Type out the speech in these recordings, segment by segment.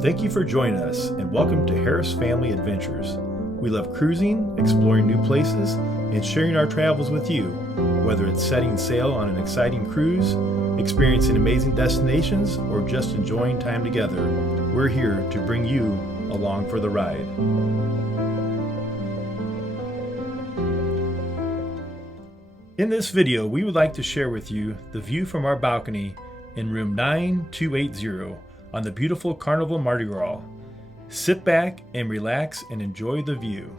Thank you for joining us and welcome to Harris Family Adventures. We love cruising, exploring new places, and sharing our travels with you. Whether it's setting sail on an exciting cruise, experiencing amazing destinations, or just enjoying time together, we're here to bring you along for the ride. In this video, we would like to share with you the view from our balcony in room 9280 on the beautiful Carnival Mardi Gras. Sit back and relax and enjoy the view.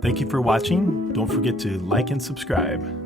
Thank you for watching. Don't forget to like and subscribe.